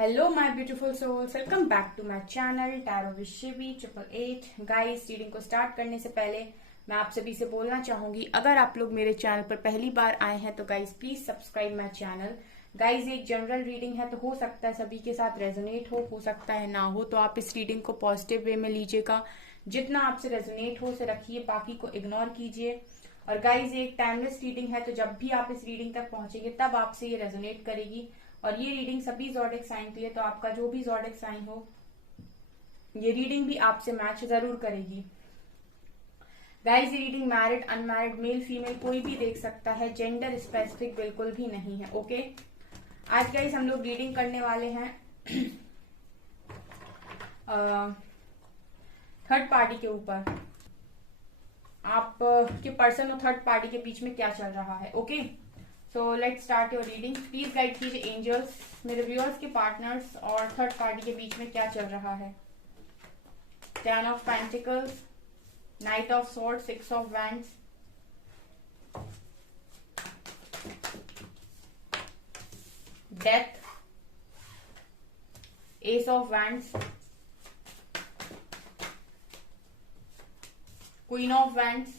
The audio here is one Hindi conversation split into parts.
Hello my beautiful souls, welcome back to my channel Tarot with Shivi 888। Guys, reading को स्टार्ट करने से पहले मैं आप सभी से बोलना चाहूंगी, अगर आप लोग मेरे चैनल पर पहली बार आए हैं तो guys please subscribe my channel. Guys, एक जनरल रीडिंग है तो हो सकता है सभी के साथ रेजोनेट हो सकता है ना हो, तो आप इस रीडिंग को पॉजिटिव वे में लीजिएगा। जितना आपसे रेजोनेट हो उसे रखिए, बाकी को इग्नोर कीजिए। और गाइज, ये एक टाइमलेस रीडिंग है, तो जब भी आप इस रीडिंग तक पहुंचेंगे तब आपसे ये रेजोनेट करेगी। और ये रीडिंग सभी ज़ोडिएक साइन के लिए, तो आपका जो भी ज़ोडिएक साइन हो ये रीडिंग भी आपसे मैच जरूर करेगी। गाइज, ये reading married unmarried male female कोई भी देख सकता है, जेंडर स्पेसिफिक बिल्कुल भी नहीं है। ओके, आज गाइज हम लोग रीडिंग करने वाले हैं थर्ड पार्टी के ऊपर। आप के पर्सन और थर्ड पार्टी के बीच में क्या चल रहा है। Okay, so let's start your reading. Please guide कीजिए एंजल्स, मेरे व्यूअर्स के पार्टनर्स और थर्ड पार्टी के बीच में क्या चल रहा है। 10 of pentacles, night of sword, 6 of wands, death, S of wands, queen of wands,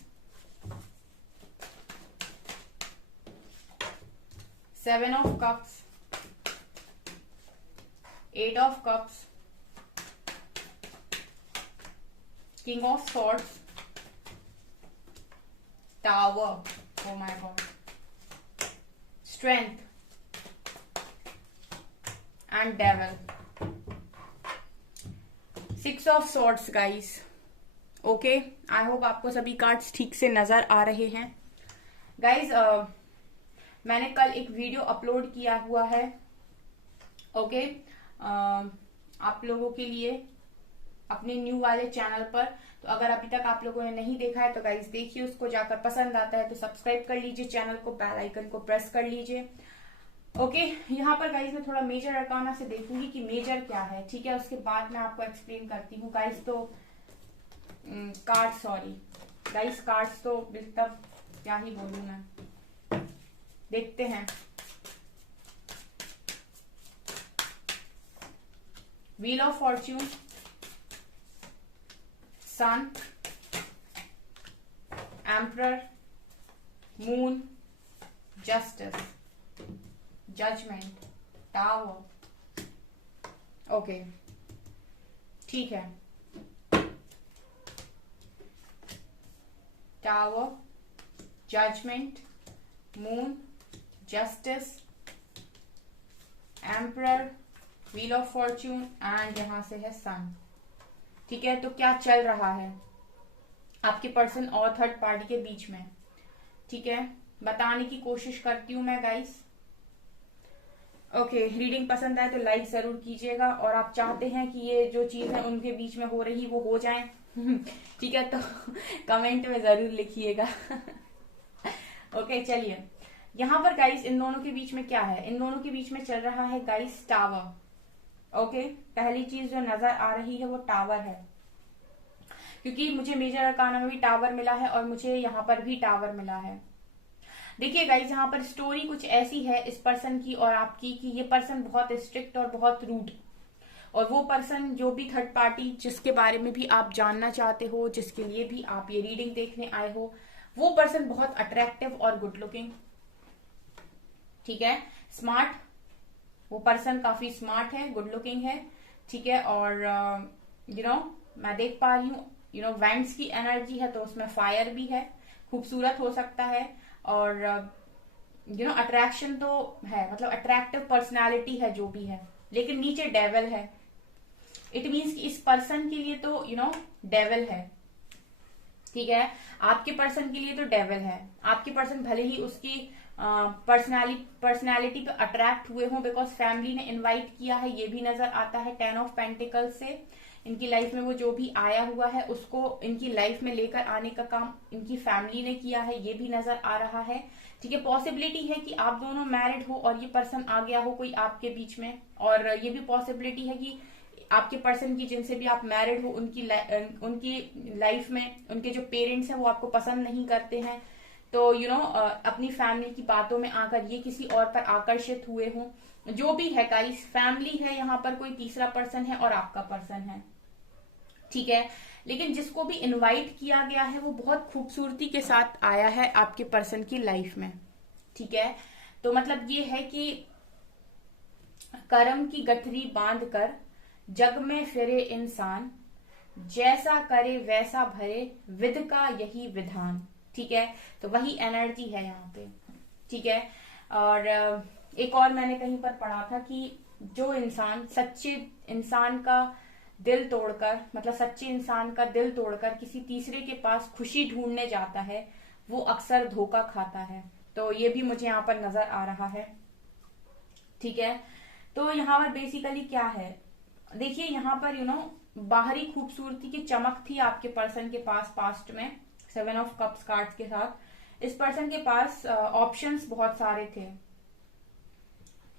7 of cups, 8 of cups, king of swords, tower, oh my god, strength and devil, 6 of swords guys। Okay, I hope आपको सभी कार्ड्स ठीक से नजर आ रहे हैं। गाइज, मैंने कल एक वीडियो अपलोड किया हुआ है, ओके, आप लोगों के लिए अपने न्यू वाले चैनल पर। तो अगर अभी तक आप लोगों ने नहीं देखा है तो गाइज देखिए उसको, जाकर पसंद आता है तो सब्सक्राइब कर लीजिए चैनल को, बेल आइकन को प्रेस कर लीजिए। ओके, यहाँ पर गाइज मैं थोड़ा मेजर अरकाना से देखूंगी कि मेजर क्या है, ठीक है, उसके बाद मैं आपको एक्सप्लेन करती हूँ। गाइज तो कार्ड, सॉरी गाइज, कार्ड्स तो तब क्या ही बोलूं मैं, देखते हैं। Wheel of fortune, sun, emperor, moon, justice, judgement, tower. Okay, ठीक है, tower, judgement, moon, justice, emperor, wheel of fortune and यहां से है सन। ठीक है, तो क्या चल रहा है आपके पर्सन और थर्ड पार्टी के बीच में, ठीक है, बताने की कोशिश करती हूं मैं गाइस। ओके, रीडिंग पसंद आए तो लाइक जरूर कीजिएगा, और आप चाहते हैं कि ये जो चीज है उनके बीच में हो रही वो हो जाए ठीक है, तो कमेंट में जरूर लिखिएगा ओके, चलिए यहाँ पर गाइस इन दोनों के बीच में क्या है, इन दोनों के बीच में चल रहा है गाइस टावर। ओके, पहली चीज जो नजर आ रही है वो टावर है, क्योंकि मुझे मेजर अरकाना में भी टावर मिला है और मुझे यहाँ पर भी टावर मिला है। देखिए गाइस, यहाँ पर स्टोरी कुछ ऐसी है इस पर्सन की और आपकी, कि ये पर्सन बहुत स्ट्रिक्ट और बहुत रूड, और वो पर्सन जो भी थर्ड पार्टी जिसके बारे में भी आप जानना चाहते हो, जिसके लिए भी आप ये रीडिंग देखने आए हो, वो पर्सन बहुत अट्रैक्टिव और गुड लुकिंग, ठीक है, स्मार्ट, वो पर्सन काफी स्मार्ट है, गुड लुकिंग है, ठीक है। और मैं देख पा रही हूँ वैंड्स की एनर्जी है, तो उसमें फायर भी है, खूबसूरत हो सकता है, और अट्रैक्शन तो है, मतलब अट्रैक्टिव पर्सनालिटी है जो भी है, लेकिन नीचे डेविल है। इट मीन्स कि इस पर्सन के लिए तो डेविल है, ठीक है, आपके पर्सन के लिए तो डेविल है। आपके पर्सन भले ही उसकी पर्सनालिटी पे अट्रैक्ट हुए हों, बिकॉज फैमिली ने इनवाइट किया है, ये भी नजर आता है 10 ऑफ पेंटिकल्स से। इनकी लाइफ में वो जो भी आया हुआ है उसको इनकी लाइफ में लेकर आने का काम इनकी फैमिली ने किया है, ये भी नजर आ रहा है, ठीक है। पॉसिबिलिटी है कि आप दोनों मैरिड हो और ये पर्सन आ गया हो कोई आपके बीच में, और ये भी पॉसिबिलिटी है कि आपके पर्सन की जिनसे भी आप मैरिड हो उनकी लाइफ में उनके जो पेरेंट्स हैं वो आपको पसंद नहीं करते हैं, तो अपनी फैमिली की बातों में आकर ये किसी और पर आकर्षित हुए हों, जो भी है गाइस, फैमिली है, यहाँ पर कोई तीसरा पर्सन है और आपका पर्सन है, ठीक है। लेकिन जिसको भी इनवाइट किया गया है वो बहुत खूबसूरती के साथ आया है आपके पर्सन की लाइफ में, ठीक है। तो मतलब ये है कि कर्म की गठरी बांध कर जग में फिरे इंसान, जैसा करे वैसा भरे विध का यही विधान, ठीक है। तो वही एनर्जी है यहाँ पे, ठीक है। और एक और मैंने कहीं पर पढ़ा था कि जो इंसान सच्चे इंसान का दिल तोड़कर, मतलब सच्चे इंसान का दिल तोड़कर किसी तीसरे के पास खुशी ढूंढने जाता है वो अक्सर धोखा खाता है। तो ये भी मुझे यहाँ पर नजर आ रहा है, ठीक है। तो यहाँ पर बेसिकली क्या है, देखिए यहाँ पर बाहरी खूबसूरती की चमक थी आपके पर्सन के पास पास्ट में 7 ऑफ कप्स कार्ड्स के साथ। इस पर्सन के पास ऑप्शंस बहुत सारे थे,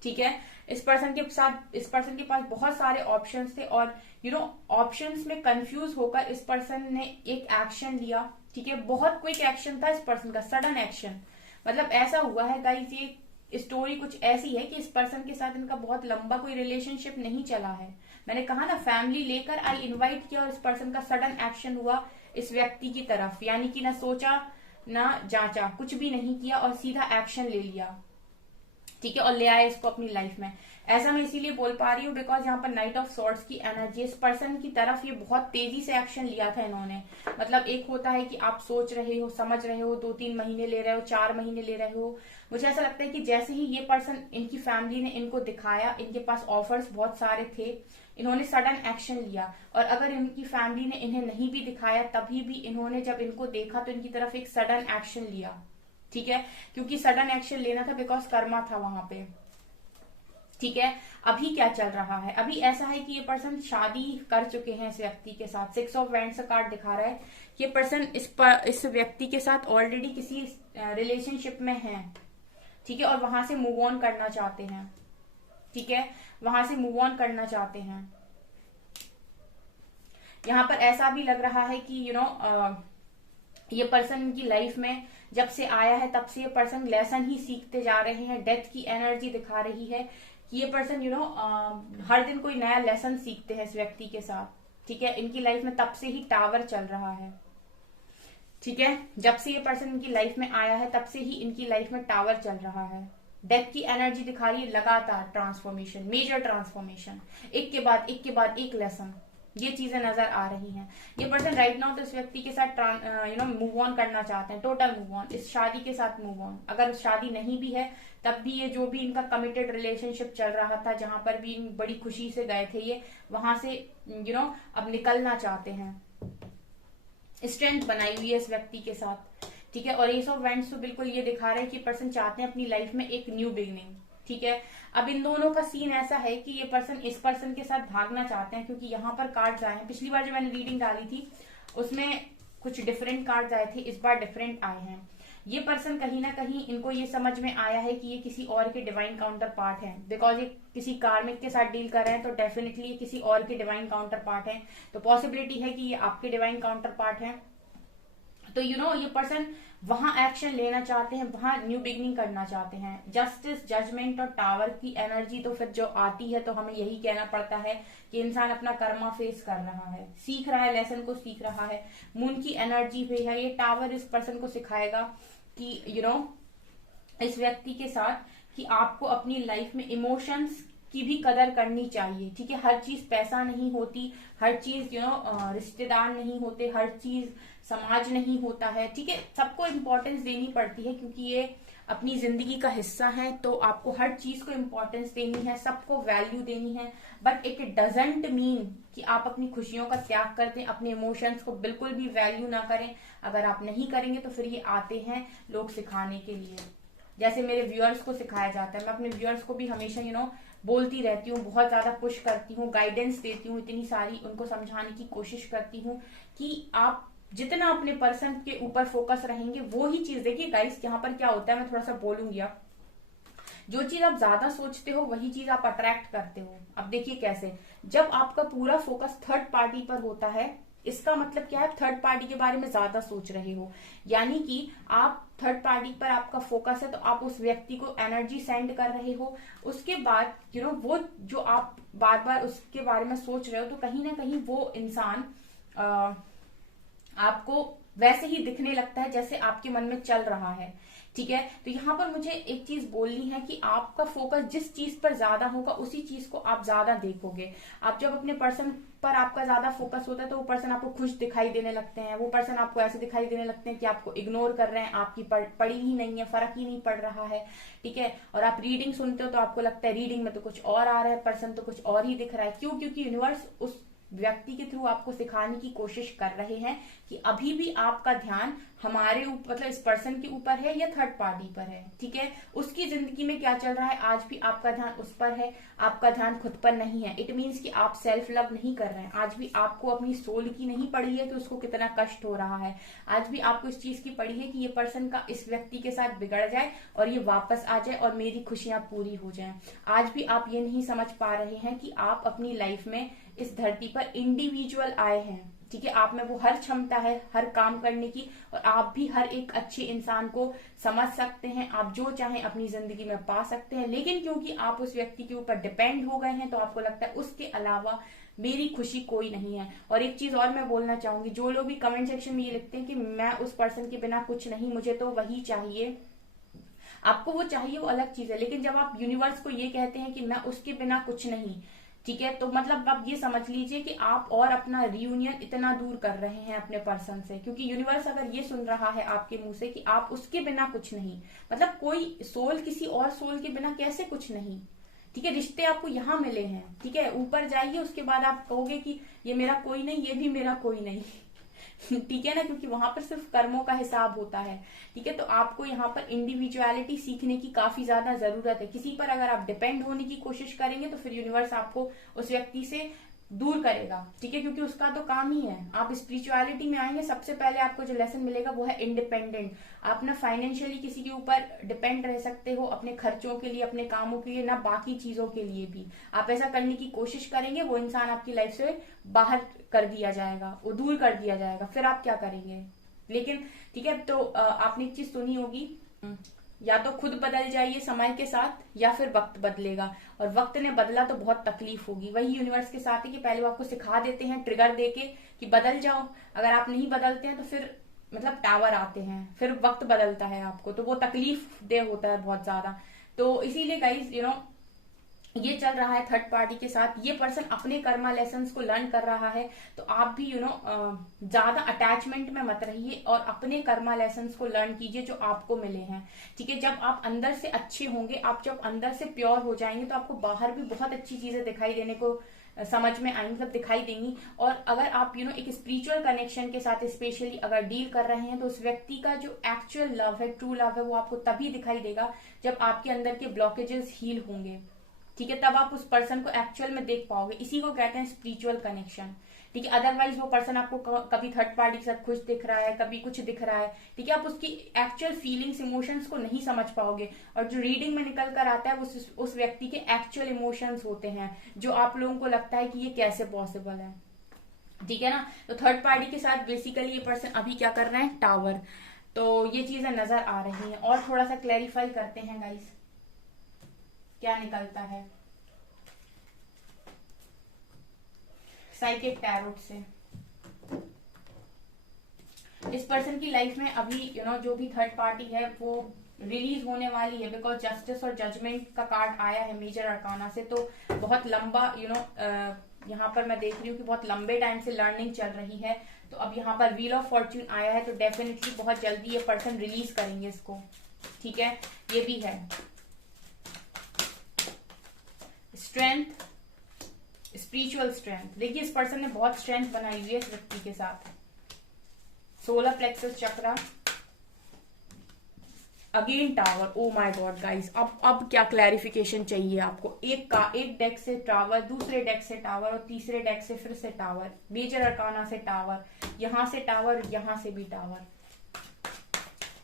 ठीक है। इस पर्सन के पास बहुत सारे ऑप्शंस थे और ऑप्शंस में कंफ्यूज होकर इस पर्सन ने एक एक्शन लिया, ठीक है। बहुत क्विक एक्शन था इस पर्सन का, सडन एक्शन। मतलब ऐसा हुआ है गाइस, ये स्टोरी कुछ ऐसी है कि इस पर्सन के साथ इनका बहुत लंबा कोई रिलेशनशिप नहीं चला है। मैंने कहा ना, फैमिली लेकर आई इनवाइट किया और इस पर्सन का सडन एक्शन हुआ इस व्यक्ति की तरफ, यानी कि ना सोचा ना जांचा, कुछ भी नहीं किया और सीधा एक्शन ले लिया, ठीक है, और ले आए इसको अपनी लाइफ में। ऐसा मैं इसीलिए बोल पा रही हूँ बिकॉज यहाँ पर नाइट ऑफ सॉर्ड्स की एनर्जी, इस पर्सन की तरफ ये बहुत तेजी से एक्शन लिया था इन्होंने। मतलब एक होता है कि आप सोच रहे हो, समझ रहे हो, 2-3 महीने ले रहे हो, 4 महीने ले रहे हो। मुझे ऐसा लगता है कि जैसे ही ये पर्सन, इनकी फैमिली ने इनको दिखाया, इनके पास ऑफर्स बहुत सारे थे, इन्होंने सडन एक्शन लिया। और अगर इनकी फैमिली ने इन्हें नहीं भी दिखाया तभी भी इन्होंने जब इनको देखा तो इनकी तरफ एक सडन एक्शन लिया, ठीक है। क्योंकि सडन एक्शन लेना था बिकॉज कर्मा था वहां पे, ठीक है। अभी क्या चल रहा है, अभी ऐसा है कि ये पर्सन शादी कर चुके हैं इस व्यक्ति के साथ। 6 ऑफ वैंड्स का कार्ड दिखा रहा है ये पर्सन इस व्यक्ति के साथ ऑलरेडी किसी रिलेशनशिप में है, ठीक है, और वहां से मूव ऑन करना चाहते हैं, ठीक है, वहां से मूव ऑन करना चाहते हैं। यहाँ पर ऐसा भी लग रहा है कि ये पर्सन की लाइफ में जब से आया है तब से ये पर्सन लेसन ही सीखते जा रहे हैं। डेथ की एनर्जी दिखा रही है कि ये पर्सन हर दिन कोई नया लेसन सीखते हैं इस व्यक्ति के साथ, ठीक है। इनकी लाइफ में तब से ही टावर चल रहा है, ठीक है। जब से ये पर्सन इनकी लाइफ में आया है तब से ही इनकी लाइफ में टावर चल रहा है। डेथ की एनर्जी दिखा रही है, लगातार ट्रांसफॉर्मेशन, मेजर ट्रांसफॉर्मेशन, एक के बाद एक लेसन, ये चीजें नजर आ रही हैं। ये पर्सन राइट नाउ तो इस व्यक्ति के साथ मूव ऑन करना चाहते हैं, टोटल मूव ऑन, इस शादी के साथ मूव ऑन। अगर शादी नहीं भी है तब भी ये जो भी इनका कमिटेड रिलेशनशिप चल रहा था, जहां पर भी बड़ी खुशी से गए थे ये, वहां से अब निकलना चाहते हैं। स्ट्रेंथ बनाई हुई है इस व्यक्ति के साथ, ठीक है। और एस ऑफ वैंड्स तो बिल्कुल ये दिखा रहे हैं कि पर्सन चाहते हैं अपनी लाइफ में एक न्यू बिगिनिंग, ठीक है। अब इन दोनों का सीन ऐसा है कि ये पर्सन इस पर्सन के साथ भागना चाहते हैं, क्योंकि यहाँ पर कार्ड्स आए हैं। पिछली बार जो मैंने रीडिंग डाली थी उसमें कुछ डिफरेंट कार्ड्स आए थे, इस बार डिफरेंट आए हैं। ये पर्सन कहीं ना कहीं इनको ये समझ में आया है कि ये किसी और के डिवाइन काउंटर पार्ट है, बिकॉज ये किसी कार्मिक के साथ डील कर रहे हैं तो डेफिनेटली ये किसी और के डिवाइन काउंटर पार्ट है। तो पॉसिबिलिटी है कि ये आपके डिवाइन काउंटर पार्ट है। तो ये पर्सन वहां एक्शन लेना चाहते हैं, वहां न्यू बिगनिंग करना चाहते हैं। जस्टिस, जजमेंट और टावर की एनर्जी तो फिर जो आती है तो हमें यही कहना पड़ता है कि इंसान अपना कर्मा फेस कर रहा है, सीख रहा है, लेसन को सीख रहा है। मून की एनर्जी भी है, ये टावर इस पर्सन को सिखाएगा कि इस व्यक्ति के साथ कि आपको अपनी लाइफ में इमोशंस की भी कदर करनी चाहिए, ठीक है। हर चीज पैसा नहीं होती, हर चीज रिश्तेदार नहीं होते, हर चीज समाज नहीं होता है, ठीक है। सबको इम्पोर्टेंस देनी पड़ती है क्योंकि ये अपनी जिंदगी का हिस्सा है, तो आपको हर चीज को इम्पोर्टेंस देनी है, सबको वैल्यू देनी है। बट इट डजंट मीन कि आप अपनी खुशियों का त्याग कर दें, अपने इमोशंस को बिल्कुल भी वैल्यू ना करें। अगर आप नहीं करेंगे तो फिर ये आते हैं लोग सिखाने के लिए, जैसे मेरे व्यूअर्स को सिखाया जाता है। मैं अपने व्यूअर्स को भी हमेशा बोलती रहती हूँ, बहुत ज्यादा पुश करती हूँ, गाइडेंस देती हूँ, इतनी सारी उनको समझाने की कोशिश करती हूँ कि आप जितना अपने पर्सन के ऊपर फोकस रहेंगे वो ही चीज, देखिए गाइस यहाँ पर क्या होता है, मैं थोड़ा सा बोलूंगी। आप जो चीज आप ज्यादा सोचते हो वही चीज आप अट्रैक्ट करते हो। अब देखिए कैसे, जब आपका पूरा फोकस थर्ड पार्टी पर होता है इसका मतलब क्या है, थर्ड पार्टी के बारे में ज्यादा सोच रहे हो, यानी कि आप थर्ड पार्टी पर आपका फोकस है, तो आप उस व्यक्ति को एनर्जी सेंड कर रहे हो। उसके बाद वो जो आप बार बार उसके बारे में सोच रहे हो, तो कहीं ना कहीं वो इंसान आपको वैसे ही दिखने लगता है जैसे आपके मन में चल रहा है। ठीक है, तो यहाँ पर मुझे एक चीज बोलनी है कि आपका फोकस जिस चीज पर ज्यादा होगा उसी चीज को आप ज्यादा देखोगे। आप जब अपने पर्सन पर आपका ज्यादा फोकस होता है तो वो पर्सन आपको खुश दिखाई देने लगते हैं, वो पर्सन आपको ऐसे दिखाई देने लगते हैं कि आपको इग्नोर कर रहे हैं, आपकी पड़ी ही नहीं है, फर्क ही नहीं पड़ रहा है। ठीक है, और आप रीडिंग सुनते हो तो आपको लगता है रीडिंग में तो कुछ और आ रहा है, पर्सन तो कुछ और ही दिख रहा है। क्यों? क्योंकि यूनिवर्स उस व्यक्ति के थ्रू आपको सिखाने की कोशिश कर रहे हैं कि अभी भी आपका ध्यान हमारे ऊपर, मतलब इस पर्सन के ऊपर है या थर्ड पार्टी पर है। ठीक है, उसकी जिंदगी में क्या चल रहा है, आज भी आपका ध्यान उस पर है, आपका ध्यान खुद पर नहीं है। इट मीन्स कि आप सेल्फ लव नहीं कर रहे हैं। आज भी आपको अपनी सोल की नहीं पड़ी है कि उसको कितना कष्ट हो रहा है। आज भी आपको इस चीज की पड़ी है कि ये पर्सन का इस व्यक्ति के साथ बिगड़ जाए और ये वापस आ जाए और मेरी खुशियां पूरी हो जाएं। आज भी आप ये नहीं समझ पा रहे हैं कि आप अपनी लाइफ में इस धरती पर इंडिविजुअल आए हैं। ठीक है, आप में वो हर क्षमता है हर काम करने की, और आप भी हर एक अच्छे इंसान को समझ सकते हैं, आप जो चाहें अपनी जिंदगी में पा सकते हैं। लेकिन क्योंकि आप उस व्यक्ति के ऊपर डिपेंड हो गए हैं, तो आपको लगता है उसके अलावा मेरी खुशी कोई नहीं है। और एक चीज और मैं बोलना चाहूंगी, जो लोग भी कमेंट सेक्शन में ये लिखते हैं कि मैं उस पर्सन के बिना कुछ नहीं, मुझे तो वही चाहिए, आपको वो चाहिए वो अलग चीज है, लेकिन जब आप यूनिवर्स को ये कहते हैं कि मैं उसके बिना कुछ नहीं, ठीक है, तो मतलब आप ये समझ लीजिए कि आप और अपना रियूनियन इतना दूर कर रहे हैं अपने पर्सन से। क्योंकि यूनिवर्स अगर ये सुन रहा है आपके मुंह से कि आप उसके बिना कुछ नहीं, मतलब कोई सोल किसी और सोल के बिना कैसे कुछ नहीं। ठीक है, रिश्ते आपको यहाँ मिले हैं, ठीक है, ऊपर जाइए उसके बाद आप कहोगे कि ये मेरा कोई नहीं, ये भी मेरा कोई नहीं। ठीक है ना, क्योंकि वहां पर सिर्फ कर्मों का हिसाब होता है। ठीक है, तो आपको यहाँ पर इंडिविजुअलिटी सीखने की काफी ज्यादा जरूरत है। किसी पर अगर आप डिपेंड होने की कोशिश करेंगे तो फिर यूनिवर्स आपको उस व्यक्ति से दूर करेगा। ठीक है, क्योंकि उसका तो काम ही है। आप स्पिरिचुअलिटी में आएंगे, सबसे पहले आपको जो लेसन मिलेगा वो है इंडिपेंडेंट। आप ना फाइनेंशियली किसी के ऊपर डिपेंड रह सकते हो अपने खर्चों के लिए, अपने कामों के लिए, ना बाकी चीजों के लिए भी। आप ऐसा करने की कोशिश करेंगे, वो इंसान आपकी लाइफ से बाहर कर दिया जाएगा, वो दूर कर दिया जाएगा, फिर आप क्या करेंगे? लेकिन ठीक है, तो आपने एक चीज सुनी होगी, या तो खुद बदल जाइए समय के साथ या फिर वक्त बदलेगा। और वक्त ने बदला तो बहुत तकलीफ होगी। वही यूनिवर्स के साथ है कि पहले वो आपको सिखा देते हैं ट्रिगर देके कि बदल जाओ, अगर आप नहीं बदलते हैं तो फिर मतलब टावर आते हैं, फिर वक्त बदलता है आपको, तो वो तकलीफ दे होता है बहुत ज्यादा। तो इसीलिए गाइज ये चल रहा है थर्ड पार्टी के साथ। ये पर्सन अपने कर्मा लेसन्स को लर्न कर रहा है, तो आप भी ज्यादा अटैचमेंट में मत रहिए और अपने कर्मा लेसन्स को लर्न कीजिए जो आपको मिले हैं। ठीक है, जब आप अंदर से अच्छे होंगे, आप जब अंदर से प्योर हो जाएंगे, तो आपको बाहर भी बहुत अच्छी चीजें दिखाई देने को समझ में आएंगी, मतलब दिखाई देंगी। और अगर आप एक स्पिरिचुअल कनेक्शन के साथ स्पेशली अगर डील कर रहे हैं, तो उस व्यक्ति का जो एक्चुअल लव है, ट्रू लव है, वो आपको तभी दिखाई देगा जब आपके अंदर के ब्लॉकेजेस हील होंगे। ठीक है, तब आप उस पर्सन को एक्चुअल में देख पाओगे। इसी को कहते हैं स्पिरिचुअल कनेक्शन। ठीक है, अदरवाइज वो पर्सन आपको कभी थर्ड पार्टी के साथ खुश दिख रहा है, कभी कुछ दिख रहा है, ठीक है, आप उसकी एक्चुअल फीलिंग्स इमोशंस को नहीं समझ पाओगे। और जो रीडिंग में निकल कर आता है वो उस व्यक्ति के एक्चुअल इमोशंस होते हैं, जो आप लोगों को लगता है कि ये कैसे पॉसिबल है। ठीक है ना, तो थर्ड पार्टी के साथ बेसिकली ये पर्सन अभी क्या कर रहे हैं, टावर। तो ये चीजें नजर आ रही हैं। और थोड़ा सा क्लैरिफाई करते हैं गाइस, क्या निकलता है साइकिक टैरोट से। इस पर्सन की लाइफ में अभी जो भी थर्ड पार्टी है वो रिलीज होने वाली है, बिकॉज जस्टिस और जजमेंट का कार्ड आया है मेजर अरकाना से। तो बहुत लंबा यहाँ पर मैं देख रही हूँ कि बहुत लंबे टाइम से लर्निंग चल रही है। तो अब यहाँ पर व्हील ऑफ फॉर्च्यून आया है, तो डेफिनेटली बहुत जल्दी ये पर्सन रिलीज करेंगे इसको। ठीक है, ये भी है स्ट्रेंथ, स्पिरिचुअल स्ट्रेंथ। देखिए इस पर्सन ने बहुत स्ट्रेंथ बनाई हुई है इस व्यक्ति के साथ। 16 plexus chakra, again tower. Oh my God guys, अब क्या क्लैरिफिकेशन चाहिए आपको? एक डेक से टावर, दूसरे डेक से टावर, और तीसरे डेक से फिर से टावर, मेजर अरकाना से टावर, यहां से टावर, यहां से भी टावर।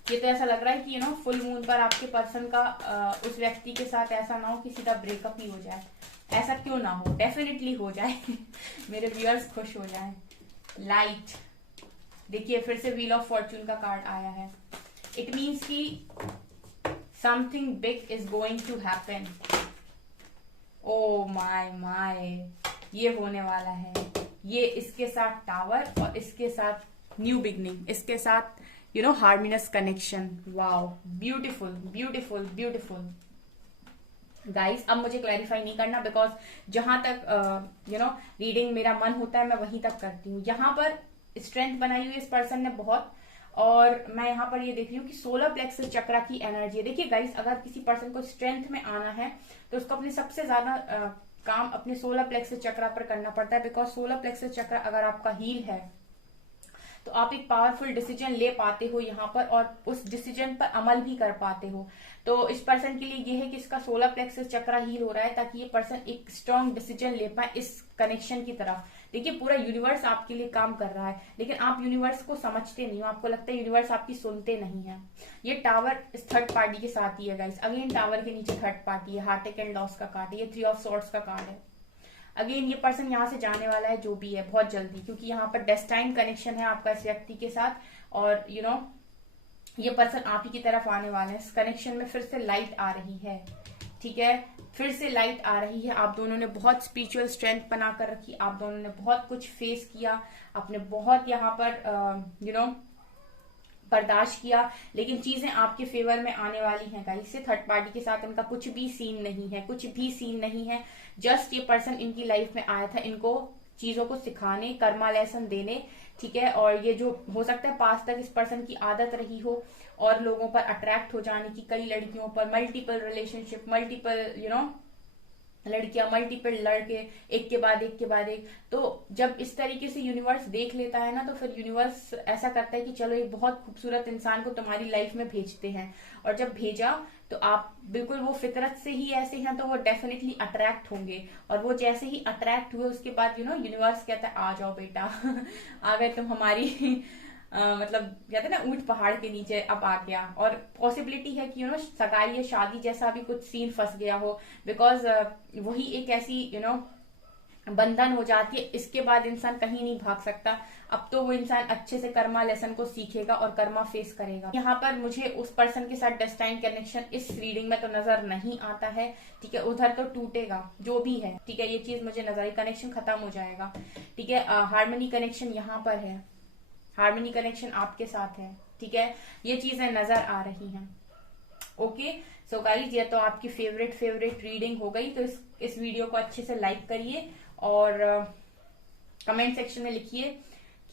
ये तो ऐसा लग रहा है कि फुल मून पर आपके पर्सन का उस व्यक्ति के साथ ऐसा ना हो कि सीधा ब्रेकअप ही हो जाए। ऐसा क्यों ना हो, डेफिनेटली हो जाए। मेरे व्यूअर्स खुश हो जाएं। लाइट। देखिए फिर से व्हील ऑफ फॉर्चून का कार्ड आया है। इट मीन्स कि something big is going to happen. Oh my my, ये होने वाला है। ये इसके साथ टावर और इसके साथ न्यू बिगनिंग, इसके साथ harmonious connection. Wow, beautiful beautiful beautiful guys. अब मुझे क्लैरिफाई नहीं करना, बिकॉज जहां तक रीडिंग मेरा मन होता है मैं वहीं तक करती हूँ। यहाँ पर स्ट्रेंथ बनाई हुई इस पर्सन ने बहुत, और मैं यहाँ पर ये देख रही हूँ कि सोलर प्लेक्सस चक्रा की एनर्जी है। देखिए गाइस, अगर किसी पर्सन को स्ट्रेंथ में आना है तो उसको अपने सबसे ज्यादा काम अपने सोलर प्लेक्सस चक्रा पर करना पड़ता है, बिकॉज सोलर प्लेक्सस चक्रा अगर आपका हील है तो आप एक पावरफुल डिसीजन ले पाते हो यहाँ पर, और उस डिसीजन पर अमल भी कर पाते हो। तो इस पर्सन के लिए ये है कि इसका सोलर प्लेक्सस चक्रा हील हो रहा है, ताकि ये पर्सन एक स्ट्रॉन्ग डिसीजन ले पाए इस कनेक्शन की तरफ। देखिए पूरा यूनिवर्स आपके लिए काम कर रहा है, लेकिन आप यूनिवर्स को समझते नहीं हो, आपको लगता है यूनिवर्स आपकी सुनते नहीं है। ये टावर इस थर्ड पार्टी के साथ ही है गाइस। अगेन टावर के नीचे थर्ड पार्टी है, हार्ट एंड लॉस का कार्ड है, ये 3 ऑफ सॉर्ड्स का कार्ड है। अगेन ये पर्सन यहाँ से जाने वाला है, जो भी है, बहुत जल्दी, क्योंकि यहाँ पर डेस्टाइन कनेक्शन है आपका इस व्यक्ति के साथ, और ये पर्सन आप ही की तरफ आने वाले हैं। इस कनेक्शन में फिर से लाइट आ रही है, ठीक है, फिर से लाइट आ रही है। आप दोनों ने बहुत स्पिरिचुअल स्ट्रेंथ बनाकर रखी, आप दोनों ने बहुत कुछ फेस किया, आपने बहुत यहाँ पर बर्दाश्त किया, लेकिन चीजें आपके फेवर में आने वाली हैं गाइस। से थर्ड पार्टी के साथ इनका कुछ भी सीन नहीं है, कुछ भी सीन नहीं है। जस्ट ये पर्सन इनकी लाइफ में आया था इनको चीजों को सिखाने, कर्मा लेसन देने, ठीक है। और ये जो हो सकता है पास्ट तक इस पर्सन की आदत रही हो और लोगों पर अट्रैक्ट हो जाने की, कई लड़कियों पर, मल्टीपल रिलेशनशिप, मल्टीपल लड़कियां, मल्टीपल लड़के, एक के बाद एक के बाद एक। तो जब इस तरीके से यूनिवर्स देख लेता है ना, तो फिर यूनिवर्स ऐसा करता है कि चलो एक बहुत खूबसूरत इंसान को तुम्हारी लाइफ में भेजते हैं, और जब भेजा तो आप बिल्कुल वो फितरत से ही ऐसे हैं, तो वो डेफिनेटली अट्रैक्ट होंगे। और वो जैसे ही अट्रैक्ट हुए उसके बाद यूनिवर्स कहता है आ जाओ बेटा आ गए तुम हमारी मतलब कहते हैं ना ऊंट पहाड़ के नीचे, अब आ गया। और पॉसिबिलिटी है कि सगाई या शादी जैसा भी कुछ सीन फंस गया हो, बिकॉज वही एक ऐसी बंधन हो जाती है। इसके बाद इंसान कहीं नहीं भाग सकता। अब तो वो इंसान अच्छे से कर्मा लेसन को सीखेगा और कर्मा फेस करेगा। यहाँ पर मुझे उस पर्सन के साथ डेस्टाइन कनेक्शन इस रीडिंग में तो नजर नहीं आता है, ठीक है। उधर तो टूटेगा जो भी है, ठीक है, ये चीज मुझे नजर आई, कनेक्शन खत्म हो जाएगा, ठीक है। हार्मनी कनेक्शन यहाँ पर है, हार्मनी कनेक्शन आपके साथ है, ठीक है। ये चीजें नजर आ रही हैं। ओके सो गाइस, ये तो आपकी फेवरेट रीडिंग हो गई। तो इस वीडियो को अच्छे से लाइक करिए और कमेंट सेक्शन में लिखिए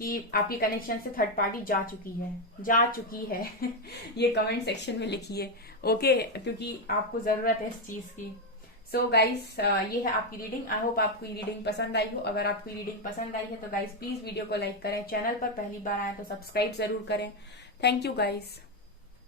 कि आपकी कनेक्शन से थर्ड पार्टी जा चुकी है ये कमेंट सेक्शन में लिखिए, ओके, क्योंकि आपको जरूरत है इस चीज की। सो गाइस, ये है आपकी रीडिंग। आई होप आपको ये रीडिंग पसंद आई हो। अगर आपको ये रीडिंग पसंद आई है तो गाइस प्लीज वीडियो को लाइक करें, चैनल पर पहली बार आए तो सब्सक्राइब जरूर करें। Thank you guys.